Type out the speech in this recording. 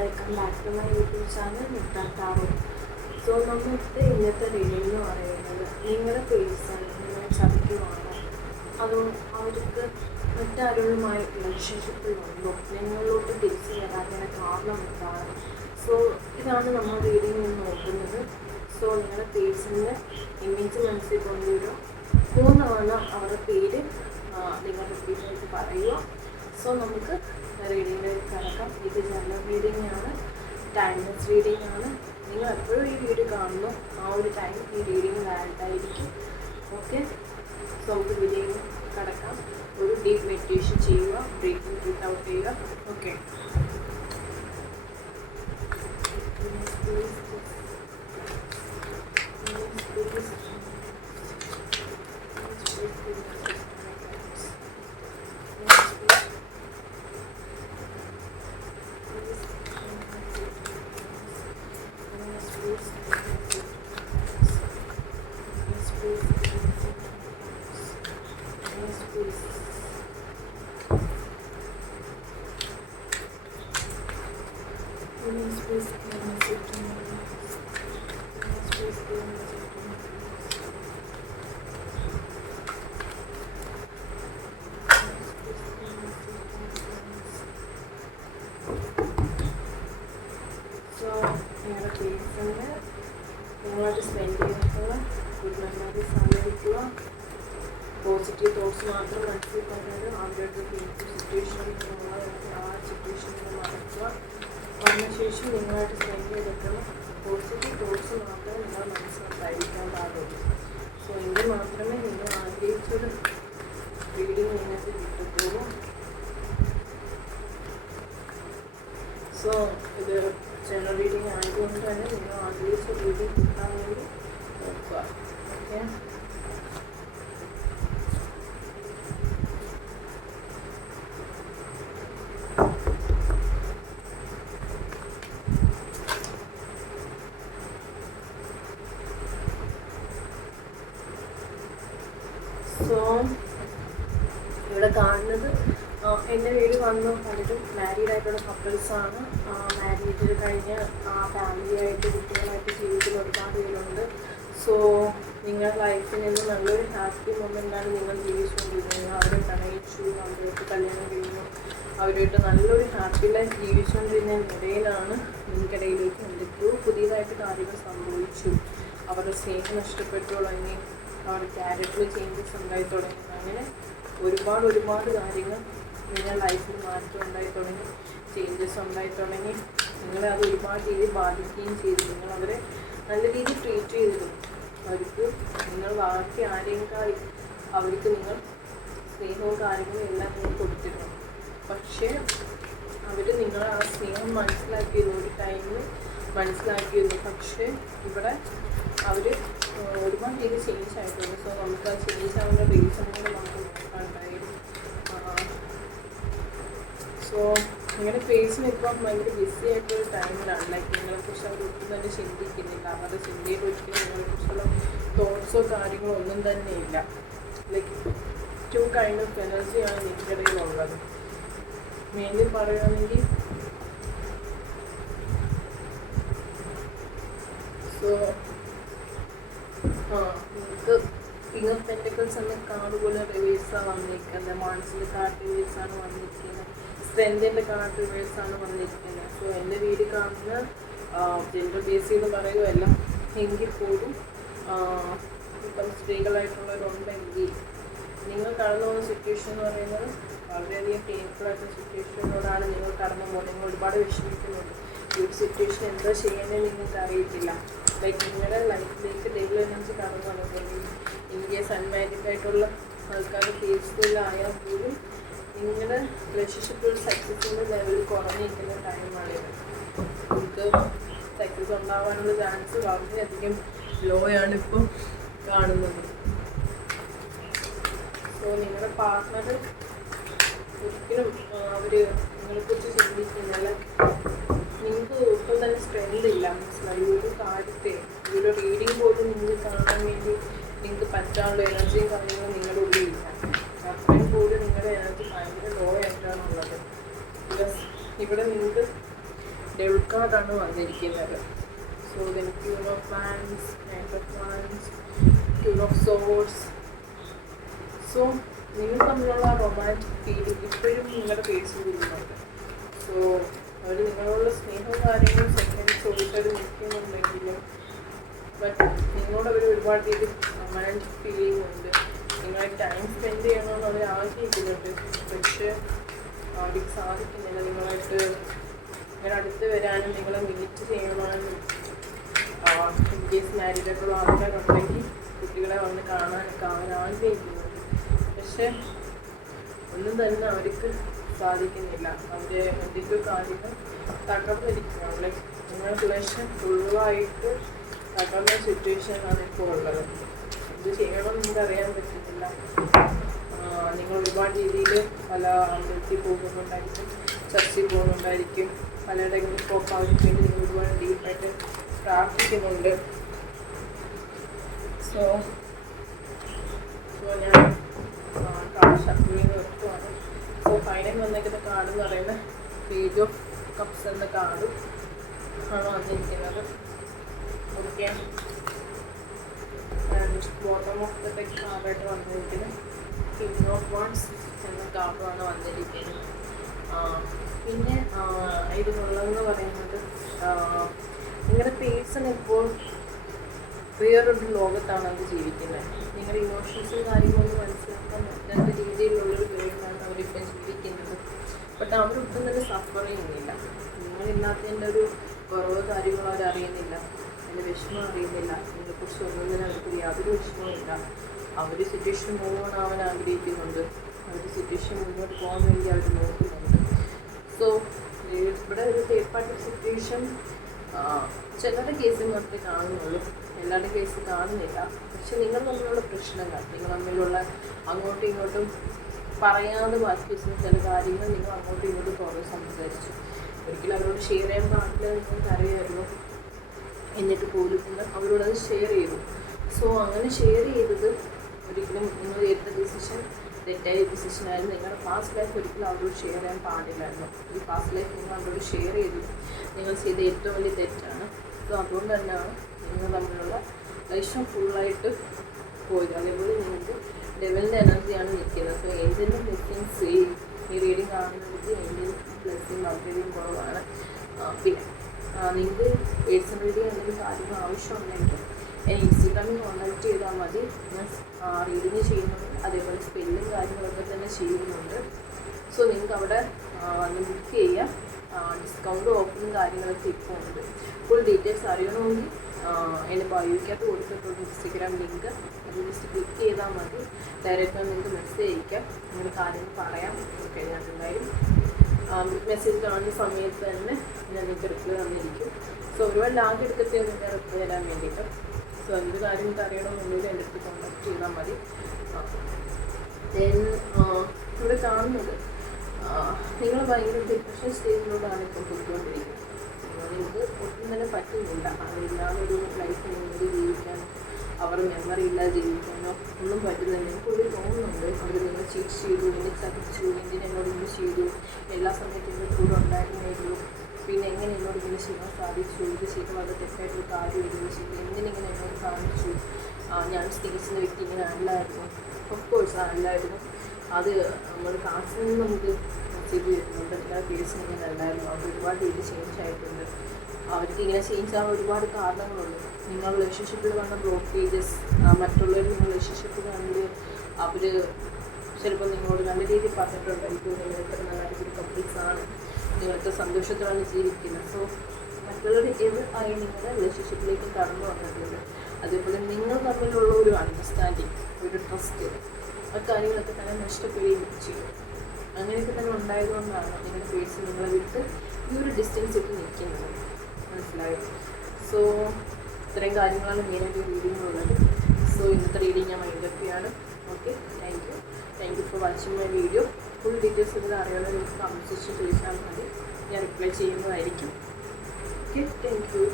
Welcome back to my YouTube channel മുട്ടാത്താറോ. So നമുക്ക് ഇന്നത്തെ റീഡിംഗ് എന്ന് പറയുന്നത് നിങ്ങളുടെ പേഴ്സൺ നിങ്ങളെ ചതിക്കുവാണോ, അതോ അവർക്ക് മറ്റാരോടുമായി റിലേഷൻഷിപ്പിലുണ്ടോ, നിങ്ങളിലോട്ട് തിരിച്ചു വരാതിന് കാരണം എന്താണ്. സോ ഇതാണ് നമ്മൾ റീഡിംഗ് നിന്ന് നോക്കുന്നത്. സോ നിങ്ങളുടെ പേഴ്സണിൻ്റെ ഇമേജ് മനസ്സിൽ കൊണ്ടുവരും. 3 തവണ അവരുടെ പേര് നിങ്ങൾ റിപ്പീറ്റായിട്ട് പറയുക. സോ നമുക്ക് റീഡിങ്ങിലേക്ക് കിടക്കാം. ഇത് ജനറൽ റീഡിംഗ് ആണ്, ടൈംലെസ് റീഡിംഗ് ആണ്. നിങ്ങൾ എപ്പോഴും ഈ വീഡിയോ കാണുന്നു ആ ഒരു ടൈം ഈ റീഡിംഗ് വാലിഡ് ആയിരിക്കും. ഓക്കെ, സോ നമുക്ക് വീഡിയോയിൽ കിടക്കാം. ഒരു ഡീപ്പ് മെഡിറ്റേഷൻ ചെയ്യുക, ബ്രീത്തിങ് ബ്രീത്ത് ഔട്ട് ചെയ്യുക. ഓക്കെ, നിങ്ങളായിട്ട് സ്പെൻഡ് ചെയ്തിട്ടുള്ള ഗുഡ് മെമ്മറീസ് ആലോചിക്കുക. പോസിറ്റീവ് തോട്ട്സ് മാത്രം മനസ്സിൽ കൊണ്ടുവരും. അവരുടെ സിറ്റുവേഷനിൽ ആ സിറ്റുവേഷനിൽ മറക്കുക. അതിനുശേഷം നിങ്ങളായിട്ട് സ്പെൻഡ് ചെയ്തിട്ടുള്ള പോസിറ്റീവ് തോട്ട്സ് മാത്രമേ നിങ്ങൾ മനസ്സിലാക്കാൻ പാടുള്ളൂ. സോ എങ്കിൽ മാത്രമേ നിങ്ങൾ ആഗ്രഹിച്ചൊരു റീഡിങ് നിങ്ങൾക്ക് കിട്ടത്തുള്ളൂ. സോ ഇത് ജനറൽ റീഡിങ് ആയതുകൊണ്ട് തന്നെ നിങ്ങൾ ആഗ്രഹിച്ച റീഡിങ് കിട്ടാൻ വേണ്ടി നോക്കുക. ഓക്കെ, സോ ഇവിടെ കാണുന്നത് എൻ്റെ വീട് വന്ന് പലരും മാരീഡ് ആയിട്ടുള്ള കപ്പിൾസാണ്. മാരീഡ് കഴിഞ്ഞ് ഫാമിലിയായിട്ട് കുട്ടികളായിട്ട് ജീവിക്കുന്ന ഒരുപാട് പേരുണ്ട്. സോ നിങ്ങളുടെ ലൈഫിൽ നിന്ന് നല്ലൊരു ഹാപ്പി മൊമെൻ്റാണ് നിങ്ങൾ ജീവിച്ചുകൊണ്ടിരുന്നത്. അവരെ പ്രണയിച്ചു, അവരുമായിട്ട് കല്യാണം കഴിഞ്ഞു, അവരുമായിട്ട് നല്ലൊരു ഹാപ്പി ലൈഫ് ജീവിച്ചുകൊണ്ടിരുന്നതിനിടയിലാണ് നിങ്ങൾക്കിടയിലേക്ക് എന്തൊക്കെയോ പുതിയതായിട്ട് കാര്യങ്ങൾ സംഭവിച്ചു. അവരുടെ സ്നേഹം നഷ്ടപ്പെട്ടു തുടങ്ങി, അവരുടെ ക്യാരക്ടർ ചേഞ്ചസ് ഉണ്ടായി തുടങ്ങി. അങ്ങനെ ഒരുപാട് കാര്യങ്ങൾ നിങ്ങളുടെ ലൈഫിൽ മാറ്റം ഉണ്ടായി തുടങ്ങി, ചേഞ്ചസ് ഉണ്ടായി തുടങ്ങി. നിങ്ങളെ അത് ഒരുപാട് രീതിയിൽ ബാധിക്കുകയും ചെയ്തു. നിങ്ങൾ അവരെ നല്ല രീതിയിൽ ട്രീറ്റ് ചെയ്തിരുന്നു. അവർക്ക് നിങ്ങൾ ബാക്കി ആരെയും അവർക്ക് നിങ്ങൾ സ്നേഹവും കാര്യങ്ങളും എല്ലാം നിങ്ങൾ കൊടുത്തിരുന്നു. പക്ഷേ അവർ നിങ്ങൾ ആ സ്നേഹം മനസ്സിലാക്കിയിരുന്നു, ഒരു ടൈമിൽ മനസ്സിലാക്കിയിരുന്നു. പക്ഷേ ഇവിടെ അവർ ഒരുപാട് രീതിയിൽ ചേഞ്ച് ആയിട്ടുണ്ട്. സോ നമുക്ക് ആ ചേഞ്ച് ആവുന്ന റീസണുകൾ നമുക്ക് നോക്കാനുണ്ടായിരുന്നു. സോ നിങ്ങളുടെ പേഴ്സൺ ഇപ്പം ഭയങ്കര ബിസി ആയിട്ടൊരു ടൈമിലാണ്. ലൈക്ക് നിങ്ങളെക്കുറിച്ച് അവർ ഒട്ടും തന്നെ ചിന്തിക്കുന്നില്ല. അവരുടെ ചിന്തയിൽ ഒരിക്കലും നിങ്ങളെക്കുറിച്ചുള്ള തോട്ട്സോ കാര്യങ്ങളോ ഒന്നും തന്നെ ഇല്ല. ലൈക്ക് 2 കൈൻഡ് ഓഫ് എനർജിയാണ് നിങ്ങൾക്കിടയിലുള്ളത്. മെയിൻലി പറയുകയാണെങ്കിൽ സോ നിങ്ങൾക്ക് കിങ് ഓഫ് പെന്റക്കിൾസ് എന്ന കാർഡ് പോലെ റിവേഴ്സാണ് വന്നിരിക്കുന്നത്. മാൺസിൻ്റെ കാർഡ് റിവേഴ്സാണ് വന്നിരിക്കുന്നത്. സ്ട്രെങ്തിൻ്റെ കാർഡ് റിവേഴ്സാണ് വന്നിരിക്കുന്നത്. സോ എൻ്റെ വീട് കാണുന്ന ജെൻഡർ ബേസ് ചെയ്ത് പറയുകയല്ല, എങ്കിൽ പോലും ഇപ്പം സ്ത്രീകളായിട്ടുള്ളവരുണ്ടെങ്കിൽ നിങ്ങൾ കടന്നു പോകുന്ന സിറ്റുവേഷൻ എന്ന് പറയുന്നത് വളരെയധികം പെയിൻഫുൾ ആയിട്ടുള്ള സിറ്റുവേഷനോടാണ് നിങ്ങൾ കടന്നു പോകുന്നത്. നിങ്ങൾ ഒരുപാട് വിഷമിക്കുന്നുണ്ട്. ഈ ഒരു സിറ്റുവേഷൻ എന്താ ചെയ്യേണ്ടത് നിങ്ങൾക്ക് അറിയത്തില്ല. ലൈക്ക് നിങ്ങളുടെ ലൈഫിലേക്ക് ഡെയിലി എനർജി കടന്നു വന്നിട്ടുണ്ടെങ്കിൽ ഇൻകേസ് അൺമാരീഡ് ആയിട്ടുള്ള ആൾക്കാർ പീസ്ഫുള്ളായാൽ പോലും നിങ്ങളുടെ റിലേഷൻഷിപ്പിൽ സക്സസിൻ്റെ ലെവൽ കുറഞ്ഞിരിക്കുന്ന ടൈമാണിത്. നിങ്ങൾക്ക് സക്സസ് ഉണ്ടാകാനുള്ള ചാൻസ് വളരെയധികം ലോ ആണ് ഇപ്പോൾ കാണുന്നത്. സോ നിങ്ങളുടെ പാർട്ട്ണർ ഒരിക്കലും അവർ നിങ്ങളെക്കുറിച്ച് ചിന്തിക്കുന്നില്ല. നിങ്ങൾക്ക് ഒട്ടും തന്നെ സ്ട്രെങ്ത് ഇല്ല. മനസ്സിലായി, ഒരു കാര്യത്തെ ഒരു റീഡിങ് പോലും നിങ്ങൾക്ക് കാണാൻ വേണ്ടി നിങ്ങൾക്ക് പറ്റാനുള്ള എനർജിയും കാര്യങ്ങളും നിങ്ങളുടെ ഉള്ളിലില്ല. അത്രയും പോലും നിങ്ങളുടെ എനർജി ഭയങ്കര ലോ ആയിട്ടാണുള്ളത്. പ്ലസ് ഇവിടെ നിങ്ങൾക്ക് ഡെവിൾ കാർഡാണ് വന്നിരിക്കുന്നത്. So then queen of wands, knight of wands, queen of swords. So നിങ്ങൾ തമ്മിലുള്ള റൊമാൻറ്റിക് ഫീലിംഗ് ഇപ്പോഴും നിങ്ങളുടെ പേഴ്സിൽ വരുന്നുണ്ട്. സോ അവർ നിങ്ങളോടുള്ള സ്നേഹവും കാര്യങ്ങളും സെക്കൻഡ് ചോദിച്ചത് നിൽക്കുന്നുണ്ടെങ്കിലും ബട്ട് നിങ്ങളോട് അവർ ഒരുപാട് രീതിയിൽ റൊമാൻറ്റിക് ഫീലിംഗ് ഉണ്ട്. നിങ്ങളെ ടൈം സ്പെൻഡ് ചെയ്യണമെന്ന് അവർ ആഗ്രഹിക്കുന്നുണ്ട്. പക്ഷേ അവർക്ക് സാധിക്കുന്നില്ല. നിങ്ങളായിട്ട് നിങ്ങളുടെ അടുത്ത് വരാനും നിങ്ങളെ മീറ്റ് ചെയ്യണമെന്നും ഇൻ കേസ് മാരീഡായിട്ടുള്ള ആൾക്കാരുണ്ടെങ്കിൽ കുട്ടികളെ വന്ന് കാണാനൊക്കെ അവർ ആഗ്രഹിക്കുന്നുണ്ട്. പക്ഷെ ഒന്നും തന്നെ അവർക്ക് സാധിക്കുന്നില്ല. അവരുടെ എന്തെങ്കിലും കാര്യങ്ങൾ തകർന്നിരിക്കുകയാണ്. ലൈക്ക് നിങ്ങളുടെ റിലേഷൻ ഫുള്ളായിട്ട് തകർന്ന സിറ്റുവേഷനാണ് ഇപ്പോൾ ഉള്ളത്. എന്ത് ചെയ്യണമെന്ന് നിങ്ങൾക്ക് അറിയാൻ പറ്റുന്നില്ല. നിങ്ങൾ ഒരുപാട് രീതിയിൽ പല അമ്പലത്തിൽ പോകുന്നുണ്ടായിരിക്കും, ചർച്ചിൽ പോകുന്നുണ്ടായിരിക്കും, പലരുടെങ്കിലും പോക്കാവിന് വേണ്ടി നിങ്ങൾ ഒരുപാട് ഡീപ്പായിട്ട് പ്രാർത്ഥിക്കുന്നുണ്ട്. സോ ഞാൻ ഷർട്ടിൽ വെക്കുവാണ്. സോ ഫൈനൽ വന്നേക്കുന്ന കാർഡ് എന്ന് പറയുന്നത് പേജ് ഓഫ് കപ്സ് എന്ന കാർഡും ആണ് വന്നിരിക്കുന്നത്. Okay, and bottom of the deck കാർഡായിട്ട് വന്നിരിക്കുന്നത് കിങ് ഓഫ് വാൻസ് എന്ന കാർഡുമാണ് വന്നിരിക്കുന്നത്. പിന്നെ ഇതിനുള്ളതെന്ന് പറയുന്നത് നിങ്ങളുടെ പേഴ്സൺ ഇപ്പോൾ വേറൊരു ലോകത്താണ് അത് ജീവിക്കുന്നത്. നിങ്ങളുടെ ഇമോഷൻസും കാര്യങ്ങളൊന്നും മനസ്സിലാക്കാൻ പറ്റാത്ത രീതിയിലുള്ളൊരു വേൾഡിലാണ് അവരിപ്പം ജീവിക്കുന്നത്. ബട്ട് അവരൊട്ടും തന്നെ സഫർ ചെയ്യുന്നില്ല. നിങ്ങളില്ലാത്തതിൻ്റെ ഒരു കുറവ് കാര്യങ്ങളോ അവരറിയുന്നില്ല, അതിൻ്റെ വിഷമം അറിയുന്നില്ല. ഇതിനെക്കുറിച്ച് ഒന്നും അവർക്ക് യാതൊരു വിഷമവും ഇല്ല. അവർ സിറ്റുവേഷൻ മൂവ് ആവാൻ ആഗ്രഹിക്കുന്നുണ്ട്. അവർ സിറ്റുവേഷൻ മുന്നോട്ട് പോകാൻ വേണ്ടി അവർ നോക്കുന്നുണ്ട്. സോ ഇവിടെ ഒരു തേർഡ് പാർട്ടി സിറ്റുവേഷൻ ചിലരുടെ കേസിൽ മാത്രമേ കാണുന്നുള്ളൂ, എല്ലാവരുടെ കേസ് കാണുന്നില്ല. പക്ഷെ നിങ്ങൾ തമ്മിലുള്ള പ്രശ്നങ്ങൾ, നിങ്ങൾ തമ്മിലുള്ള അങ്ങോട്ടും ഇങ്ങോട്ടും പറയാതെ ബാക്കി വെച്ചിരുന്ന ചില കാര്യങ്ങൾ നിങ്ങൾ അങ്ങോട്ടും ഇങ്ങോട്ടും കുറേ സംസാരിച്ചു. ഒരിക്കലും അവരോട് ഷെയർ ചെയ്യാൻ പാടില്ല നിങ്ങൾക്ക് അറിയാമായിരുന്നു. എന്നിട്ട് പോലും അവരോടത് ഷെയർ ചെയ്തു. സോ അങ്ങനെ ഷെയർ ചെയ്തത് ഒരിക്കലും നിങ്ങൾ എടുത്ത ഡിസിഷൻ തെറ്റായ ഡിസിഷനായിരുന്നു. നിങ്ങളുടെ പാസ്റ്റ് ലൈഫ് ഒരിക്കലും അവരോട് ഷെയർ ചെയ്യാൻ പാടില്ലായിരുന്നു. ഈ പാസ്റ്റ് ലൈഫ് നിങ്ങൾ അവരോട് ഷെയർ ചെയ്തു നിങ്ങൾ ചെയ്ത ഏറ്റവും വലിയ തെറ്റാണ്. സോ അതുകൊണ്ട് തന്നെയാണ് നിങ്ങൾ തമ്മിലുള്ള ലൈഫ് ഫുള്ളായിട്ട് പോയത്. അതേപോലെ നിങ്ങൾക്ക് ഡെവലിൻ്റെ എനർജിയാണ് നിൽക്കുന്നത്. സോ ഏഞ്ചലിൻ്റെ ബ്ലെസ്സിങ്സ് ഈ റീഡിങ് കാണുന്നത് ഏഞ്ചൽ ബ്ലെസ്സിങ് വളരെയധികം കുറവാണ്. പിന്നെ നിങ്ങൾക്ക് പേഴ്സണൽ റീഡിങ് എന്തെങ്കിലും കാര്യങ്ങൾ ആവശ്യമുണ്ടെങ്കിൽ ഇൻസ്റ്റഗ്രാമിൽ കോൺടാക്ട് ചെയ്താൽ മതി. ഞാൻ റീഡിങ് ചെയ്യുന്നുണ്ട്, അതേപോലെ സ്പെല്ലും കാര്യങ്ങളൊക്കെ തന്നെ ചെയ്യുന്നുണ്ട്. സോ നിങ്ങൾക്ക് അവിടെ വന്ന് ബുക്ക് ചെയ്യാം. ഡിസ്കൗണ്ട് ഓഫറും കാര്യങ്ങളൊക്കെ ഇപ്പോൾ ഉണ്ട്. ഫുൾ ഡീറ്റെയിൽസ് അറിയണമെങ്കിൽ എൻ്റെ ബയോയ്ക്കകത്ത് കൊടുത്തിട്ടുണ്ട് ഇൻസ്റ്റഗ്രാം ലിങ്ക്. അത് ജസ്റ്റ് ക്ലിക്ക് ചെയ്താൽ മതി. ഡയറക്റ്റ് നിങ്ങൾക്ക് മെസ്സേജ് അയക്കാം, നിങ്ങളുടെ കാര്യങ്ങൾ പറയാം. ഓക്കെ, ഞാൻ എന്തായാലും മെസ്സേജ് കാണുന്ന സമയത്ത് തന്നെ ഞാൻ നിങ്ങൾക്ക് റിപ്ലൈ തന്നിരിക്കും. സോ ഒരുപാട് ലാഗ് എടുക്കത്തെ നിങ്ങൾക്ക് റിപ്ലൈ തരാൻ വേണ്ടിയിട്ട്. സോ എന്ത് കാര്യം നിങ്ങൾക്ക് അറിയണമെന്നുണ്ടെങ്കിൽ എൻ്റെ അടുത്ത് കോൺടാക്ട് ചെയ്താൽ മതി. ദെൻ ഇവിടെ കാണുന്നത് നിങ്ങൾ ഭയങ്കര ഡിപ്രഷൻ സ്റ്റേജിലൂടെയാണ് ഇപ്പോൾ പോയിക്കൊണ്ടിരിക്കുന്നത്. നിങ്ങൾക്ക് ഒട്ടും തന്നെ പറ്റുന്നില്ല. അതില്ലാതെ ഒരു ലൈഫ് നിങ്ങൾക്ക് ജീവിക്കാനോ അവർ മെമ്മറി ഇല്ലാതെ ജീവിക്കാനോ ഒന്നും പറ്റുന്നില്ല. നിങ്ങൾക്കൊരു തോന്നുന്നുണ്ട് അവർ നിങ്ങൾ ചീറ്റ് ചെയ്തു, നിങ്ങൾ ചതിച്ചു, എന്തിന് എന്നോട് ഇങ്ങനെ ചെയ്തു, എല്ലാ സമയത്തും എൻ്റെ കൂടെ ഉണ്ടായിരുന്നേയുള്ളൂ, പിന്നെ എങ്ങനെ എന്നോട് ഇങ്ങനെ ചെയ്യാൻ സാധിച്ചു, ഇത് ചെയ്ത് വളരെ തെറ്റായിട്ടൊരു കാര്യം ഇത് ചെയ്തു, എന്തിനിങ്ങനെ എന്നോട് കാണിച്ചു, ഞാൻ സ്നേഹിക്കുന്ന വ്യക്തി ഇങ്ങനെ അല്ലായിരുന്നു. ഓഫ് കോഴ്സ് അല്ലായിരുന്നു. അത് നമ്മൾ കാസിൽ നിന്ന് നമുക്ക് മെസ്സേജ് വരുന്നുണ്ട്. എല്ലാ കേസും ഇങ്ങനെ അല്ലായിരുന്നു. അവർ ഒരുപാട് രീതി ചേഞ്ച് ആയിട്ടുണ്ട്. അവർക്ക് ഇങ്ങനെ ചേഞ്ച് ആവാൻ ഒരുപാട് കാരണങ്ങളുണ്ട്. നിങ്ങൾ റിലേഷൻഷിപ്പിൽ വന്ന ബ്ലോക്കേജസ്, മറ്റുള്ളവർ നിങ്ങൾ റിലേഷൻഷിപ്പിൽ കണ്ട് അവർ ചിലപ്പോൾ നിങ്ങളോട് നല്ല രീതിയിൽ പറഞ്ഞിട്ടുണ്ടായിരിക്കും നിങ്ങൾക്ക് നല്ലൊരു കപ്പിൾസാണ്, നിങ്ങൾക്ക് സന്തോഷത്തിലാണ് ജീവിക്കുന്നത്. സോ മറ്റുള്ളവർ ആയി നിങ്ങളുടെ റിലേഷൻഷിപ്പിലേക്ക് കടന്നു വന്നിട്ടുണ്ട്. അതേപോലെ നിങ്ങൾ തമ്മിലുള്ള ഒരു അണ്ടർസ്റ്റാൻഡിങ്, ഒരു ട്രസ്റ്റ്, ആ കാര്യങ്ങളൊക്കെ തന്നെ നഷ്ടപ്പെടുകയും ചെയ്യും. അങ്ങനെയൊക്കെ തന്നെ ഉണ്ടായതുകൊണ്ടാണ് നിങ്ങളുടെ പേഴ്സൺ നിങ്ങളെ വിട്ട് ഈ ഒരു ഡിസ്റ്റൻസ് ഇട്ട് നിൽക്കുന്നത്. മനസ്സിലായോ? സോ ഇത്രയും കാര്യങ്ങളാണ് മെയിനായിട്ട് റീഡിങ്ങിലുള്ളത്. സോ ഇന്നത്തെ റീഡിങ് ഞാൻ വൈൻഡപ്പിയാണ്. Okay, thank you for watching my video. Full details ഇതിൽ അറിയാനുള്ള നിങ്ങൾക്ക് കമൻറ്റ് സെക്ഷൻ ചോദിച്ചാൽ മതി, ഞാൻ റിപ്ലൈ ചെയ്യുന്നതായിരിക്കും. Okay, thank U.